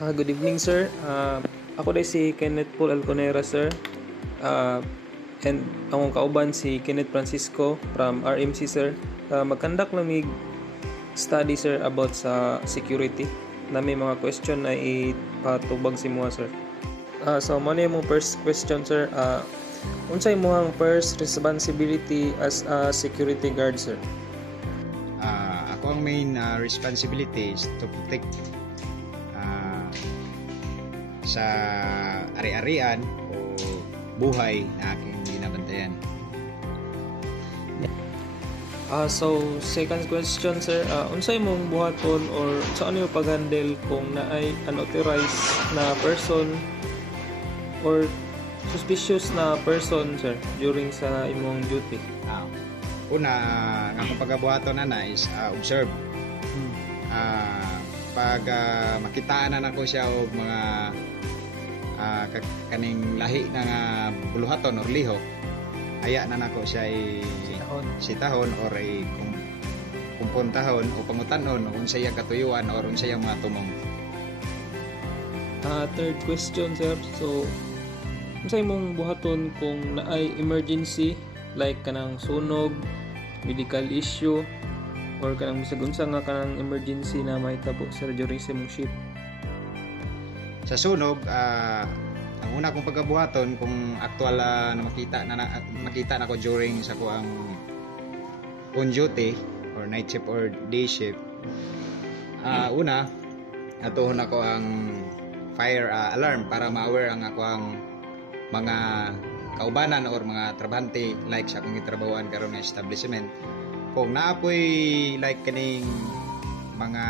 Good evening, sir. Ako day si Kenneth Paul Alconera, sir. And akong kauban si Kenneth Francisco from RMC, sir. Magkandak lang mig study, sir, about sa security na may mga question na ipatubag si mga, sir. So, muna yung first question, sir. Unsay imong first responsibility as a security guard, sir? Ako ang main responsibility is to protect sa ari-arian o buhay na aking binabantayan. So, second question, sir. Unsay imong buhaton or saan niyo pag-handle kung naay unauthorized na person or suspicious na person, sir, during sa imong duty? Una, ang akong pagabuhaton na is observe. Pag makitaan na nako siya og mga kaning lahi na nga buluhaton or liho, aya na nako siya sitahon or kumpuntahon o pangutanon kung siya katuyuan or kung siya mga tumong. Third question, sir. So, unsay imong buhaton kung naay emergency like kanang sunog, medical issue, or kanang bisag-unsa nga kanang emergency na mahitabo, sir, during sa imong shift? Sa sunog, ang una kong pagkabuhaton kung aktual na makita na ko during sa ko ang on duty or night shift or day shift. Una, atuhon ako ang fire alarm para ma-aware ang ako ang mga kaubanan or mga trabahante like sa akong gitrabahoan karon nga establishment. Kung naapoy like kaning mga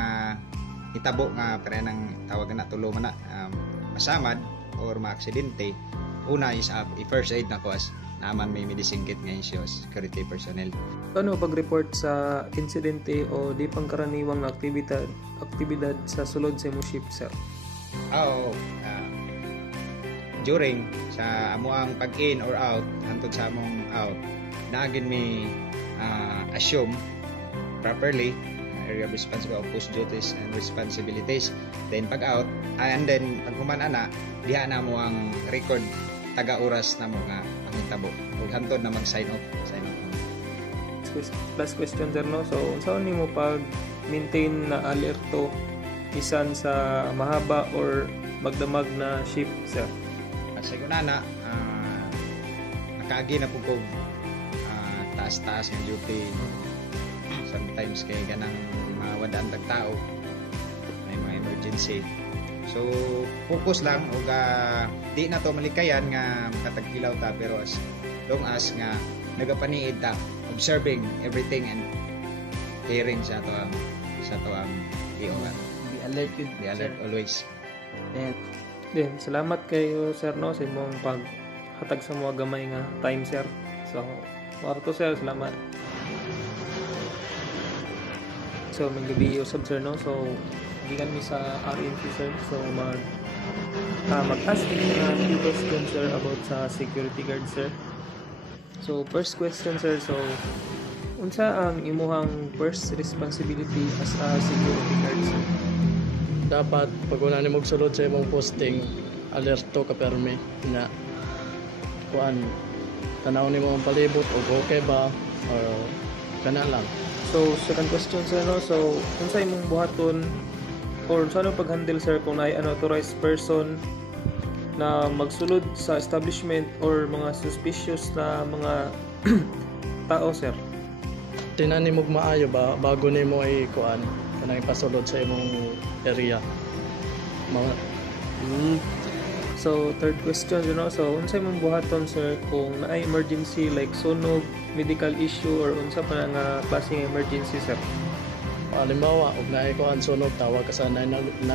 hitabo nga para nang tawag na tulo man na masamad or maaksidente, una is i-first aid na ko as naman may medicine kit nga issues security personnel. Ano pag-report sa insidente o di pangkaraniwang aktibidad sa sulod sa imong shift, sir? During sa amuang pag-in or out hantod sa among out, naagin may assume properly area of responsibility of post duties and responsibilities, then pag out and then pag humana na diha na mo ang record taga oras na mo nga panghitabo ug hantod na mag sign off. Last question, sir, no? So saan nimo pag maintain na alerto bisan sa mahaba or magdamag na shift, sir? Kasi kung na nakaagi na po taas-taas ng duty, sometimes kay ganang mawadaan tag tao, may mga emergency, so focus lang o di na to malikayan nga makatagkilaw ta, pero as long as nga nagapaniid ta observing everything and caring sa to ang iyo nga be alert always. Then salamat kayo, sir, no, sa imong paghatag sa mga gamay nga time, sir. So warto, sir, salamat. So may gabi usab, sir, no? So gikan mi sa RMC, sir. So mag-ask na few questions, sir, about sa security guard, sir. So first question, sir. So unsa ang imuhang first responsibility as a security guard, sir? Dapat pag una ni magsulod sa imong posting, alerto ka permi na kuan tanaw ni mo ang palibot o okay ba or kana lang. So second question, sir, no? So unsa imong buhaton or sa anong pag-handle, sir, kung naay unauthorized person na magsulod sa establishment or mga suspicious na mga tao, sir? Tinan nimo maayo ba bago nimo ay kuan kanang ipasulod sa imong area. So third question, you know, so unsa imong buhaton, sir, kung naay emergency like sunog, medical issue, or unsa pa nga klaseng emergency, sir? Halimbawa, og naay kuan sunog, tawag ka sa 911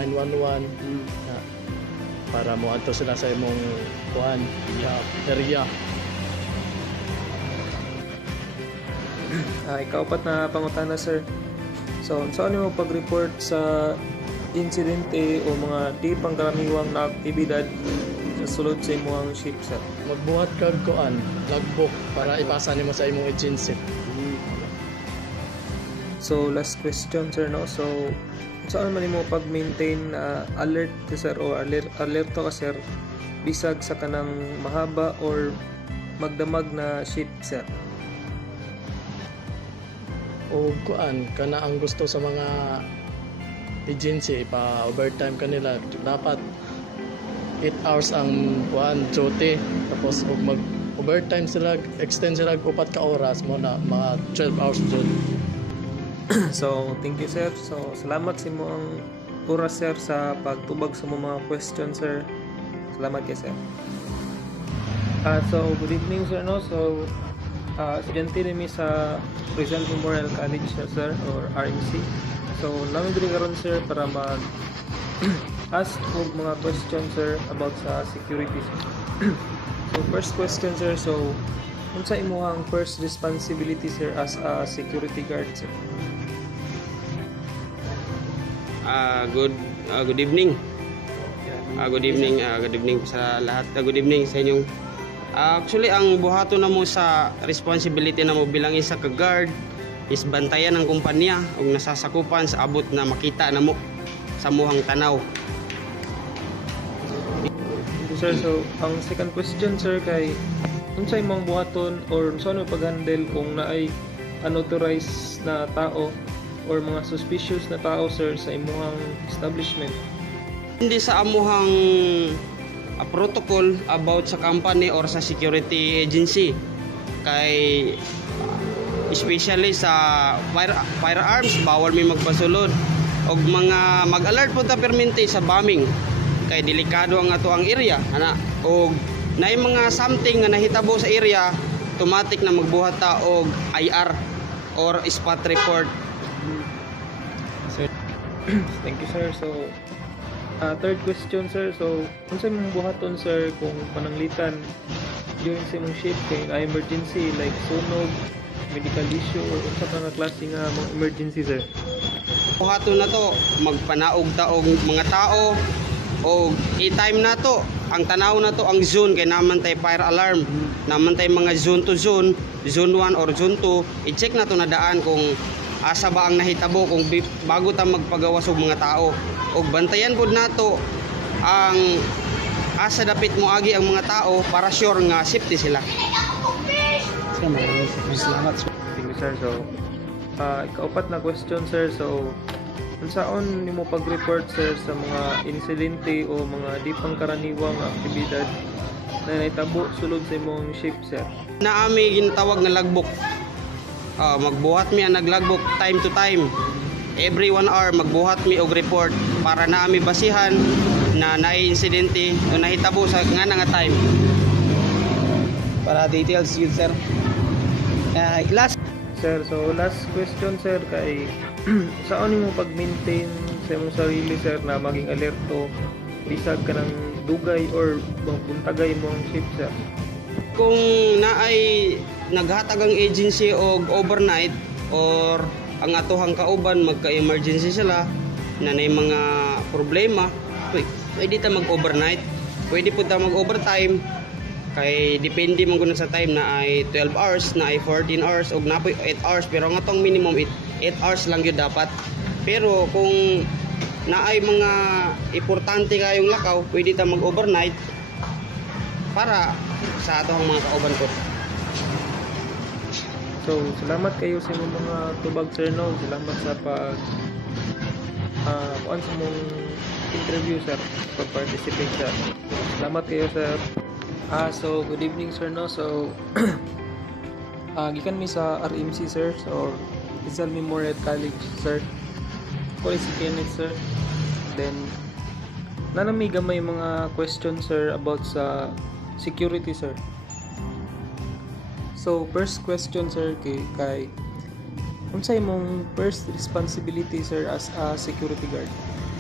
para mo adto sila sa imong kuan area. Ikaw pat na pangutana, sir. So saan mo pag-report sa insidente o mga di pangkaraniwang na aktibidad sa sulod sa imong shift, sir? Magbuhat kag kuan logbook para ipasa nimo sa imong agency. So last question, sir, no? So saan man mo pag-maintain alert ka sir o alerto ka sir bisag sa kanang mahaba or magdamag na shift sir? O kuan kana ang gusto sa mga agency pa overtime kanila dapat 8 hours ang kuan duty tapos ug mag overtime sila extend sila og 4 ka oras mo na mga 12 hours jud. So thank you sir, so salamat sa imo ang oras sir sa pagtubag sa mga question sir. Salamat kay sir. So good evening sir no, so estudyante nimi sa Rizal Memorial College sir or RMC. So namin diri karon sir para mag ask og mga question sir about sa security sir. So first question sir, so unsa imong first responsibility sir as a security guard sir? Good evening. Good evening sa lahat. Good evening sa inyong. Actually, ang buhato na mo sa responsibility na mo bilang isa ka guard is bantayan ang kumpanya ug nasasakupan sa abot na makita na mo sa muhang tanaw. Sir, so ang second question sir kay unsa imong buhaton or unsa mo pag-handle kung naay unauthorized na tao or mga suspicious na tao sir sa imong establishment? Hindi sa amuhang protocol about sa company or sa security agency kay especially sa firearms bawal may magpasulod og mga mag-alert po ta permente sa bombing kay delikado ang ato ang area ana og naay mga something nga nahitabo sa area automatic na magbuhat ta og IR or spot report. Sir, thank you sir. So third question sir, so unsa imong buhaton sir kung pananglitan during sa imong shift kay emergency like sunog, medical issue or unsa pa nga klase nga mga emergency sir? Buhaton na to magpanaog ta og mga tao o i-time na to ang tanaw na to ang zone kay naman tay fire alarm naman tay mga zone to zone 1 or zone 2 i-check na to na daan kung asa ba ang nahitabo kung bago ta magpagawas og mga tao og bantayan pud nato ang asa dapit mo agi ang mga tao para sure nga safety sila. Salamat sir. So ikaapat na question sir, so unsaon nimo pag-report sir sa mga insidente o mga di pangkaraniwang aktibidad na nahitabo sulod sa imong shift sir? Naami ginatawag nga logbook. Magbuhat mi ang naglagbok time to time. Every 1 hour magbuhat mi og report para naami basihan na naay insidente o nahitabo sa nga nga time. Para details yun sir. Last Sir, so last question sir kay saan nimo pag-maintain sa imong sarili sir na maging alerto bisag ka ng dugay or buntagay imong shift sir? Kung naay naghatag ang agency og overnight or ang atohang kauban magka-emergency sila na nay mga problema, pwede ta mag-overnight, pwede po ta mag-overtime kay depende man gud sa time na ay 12 hours, na ay 14 hours og napoy 8 hours pero ang atong minimum 8 hours lang gyud dapat. Pero kung naay mga importante kayong lakaw, pwede ta mag-overnight para sa atong mga kauban ko. So salamat kayo sa imong mga tubag sir no. Salamat sa kuan sa mong interview sir, pag-participate sir. Salamat kayo sir. So good evening sir no. So gikan mi sa RMC sir, so Rizal Memorial College sir. Ako si Kenneth sir. Then nanami gamay mga question sir about sa security sir. So first question sir kay unsa imong first responsibility sir as a security guard?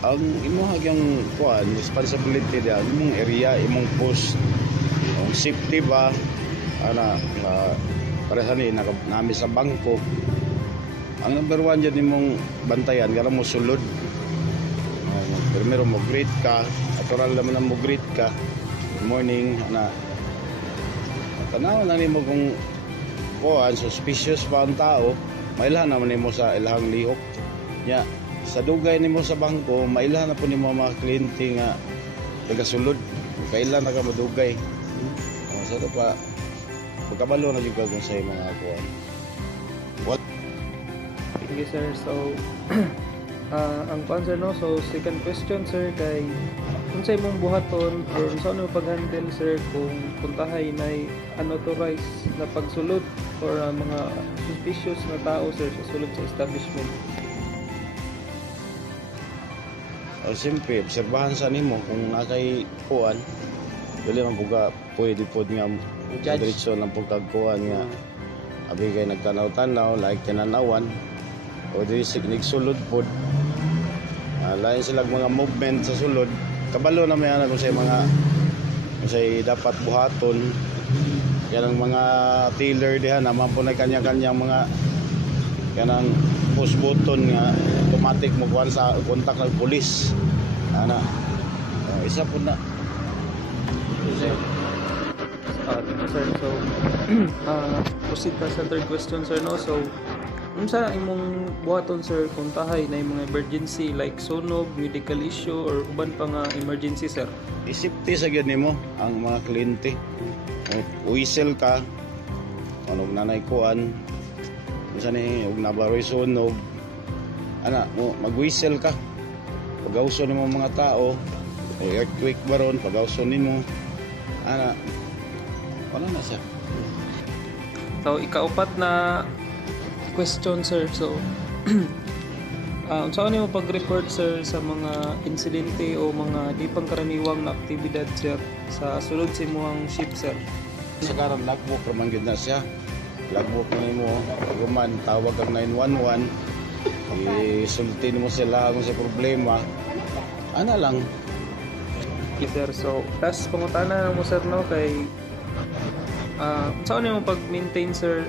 Ang imong hagyang kuan responsibility dia imong area, imong post, ang safety ba ana pareha ni nami sa bangko. Ang number 1 dyan imong bantayan kaya mo sulod. Primero mo greet ka, natural naman mo greet ka. Good morning ana. Tanaw na nimo kung kuan suspicious pa ang tao, mailan naman nimo sa ilahang lihok. Ya, sa dugay nimo sa bangko, mailan na po nimo mga kliyente nga tagasulod. Kailan na ka madugay. Sa ito pa, pagkabalo na juga kung sa'yo mga kuwan. Thank you, sir. So, ang answer no, so second question, sir, kay kung sa imong buhaton or saan mo pag-handle, sir, kung puntahay na unauthorized na pagsulod or mga suspicious na tao, sir, sa sulod sa establishment. Siyempre, obserbahan sa nimo kung nakay kuwan, dili man puga pwede pod nga diretso ng pagkagkuhan nga abi kay nagtanaw-tanaw like tinanawan o dili signig sulod pod. Lain sila mga movement sa sulod, kabalo na may ana kung sa mga kung sa dapat buhaton. Kaya mga tailor diha naman po na kanya-kanyang mga kanang push button nga automatic mo kuan sa kontak ng pulis. Ana. Isa po na. Thank you, sir. So, proceed pa sa third question, sir, no? So, unsa imong buhaton, sir, kung tahay na yung mga emergency like sunog, medical issue, or uban pa nga emergency, sir? Isipti sa gyud nimo ang mga kliyente. Uwisel ka, anong nanay kuan, unsa ni og nabaroy sunog, ana mo mag-whistle ka. Pagawson nimo mga tao, o earthquake baron, pagawson nimo, ana wala na siya. So, ikaupat na question, sir. So, saan mo pag-report, sir, sa mga insidente o mga di pangkaraniwang na aktibidad, sir, sa sulod sa imong ship, sir? Sa karon logbook raman gyud na siya. Logbook nimo, guman tawag ang 911. Isulti mo sila kung sa problema. Ana lang. Okay, sir. So, last pangutana mo, sir, no, kay saan mo pag-maintain, sir?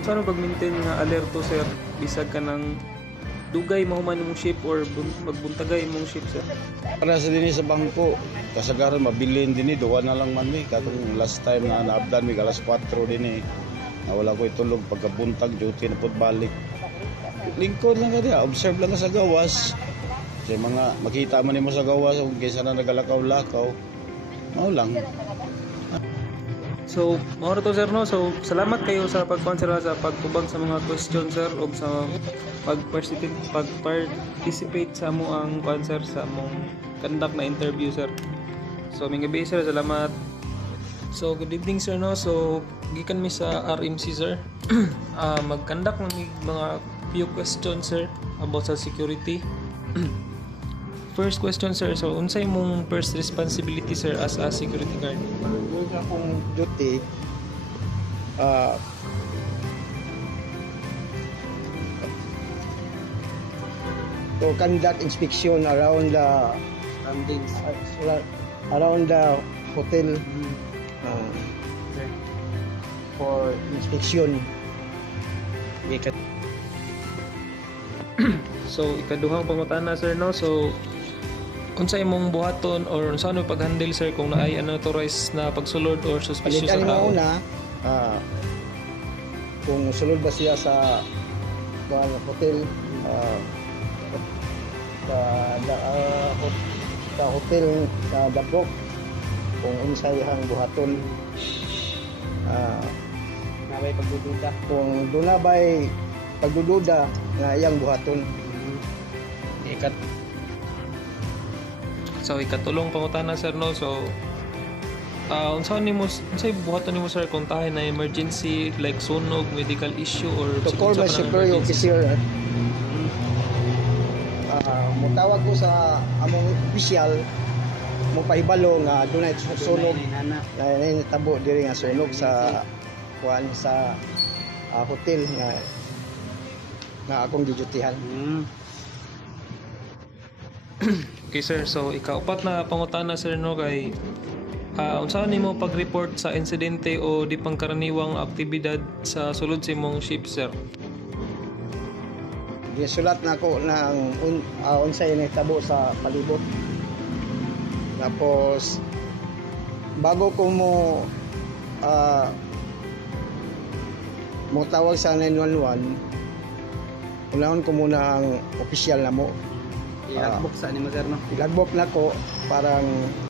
Saan mo pag-maintain nga alerto, sir? Bisag ka ng dugay mahuman imong ship or magbuntagay imong ship, sir? Para sa dinhi sa bangko, kasagaran mabilin dinhi, duwa na lang man mi. Katong last time na naabdan mi alas 4 dinhi. Nawala ko itulog pagkabuntag duty na pud balik. Lingkod lang ka diya, observe lang ka sa gawas. Sa mga makita man nimo sa gawas kung kaysa na nagalakaw-lakaw. Mao lang. So, mao to, sir, no? So, salamat kayo sa pagkonserba sa pagtubag sa mga question, sir, o sa pag-participate sa mo ang concert sa mong conduct na interview, sir. So, mga gabi, sir, salamat. So, good evening, sir, no? So, gikan mi sa RMC, sir. Mag-conduct ng mga few questions, sir, about sa security. First question, sir. So, unsay mong first responsibility, sir, as a security guard? Yung akong duty, to conduct inspection around the surroundings, around the hotel, for inspection. So, ikaduhang pangutana, sir, no? So, unsa imong buhaton or saan mo pag-handle, sir, kung naay unauthorized na pagsulod or suspicious Palitan na tao? mo una, kung sulod ba siya sa hotel, sa hotel sa Dabok, kung unsayang buhaton, Nabay pagdududa. kung doon na ba'y pagdududa nga iyang buhaton. So, ikatulong pangutana, sir, no? So, unsay buhaton nimo, sir, kung tahay na emergency like sunog, medical issue, or To call my superior officer, mutawag ko sa among opisyal, mo pahibalo nga dunay sunog, na nitabo diri nga sunog sa kuan sa hotel nga akong gidutihan. Okay, sir. So, ikaupat na pangutana, sir, no, kay unsa nimo pag-report sa insidente o di pangkaraniwang aktibidad sa sulod sa imong ship, sir? Gisulat na ako ng unsay nitabo sa palibot. Tapos bago ko mo tawag sa 911, unahon ko muna ang opisyal na mo Ilagbok sa ni mo sir no. ilagbok na ko parang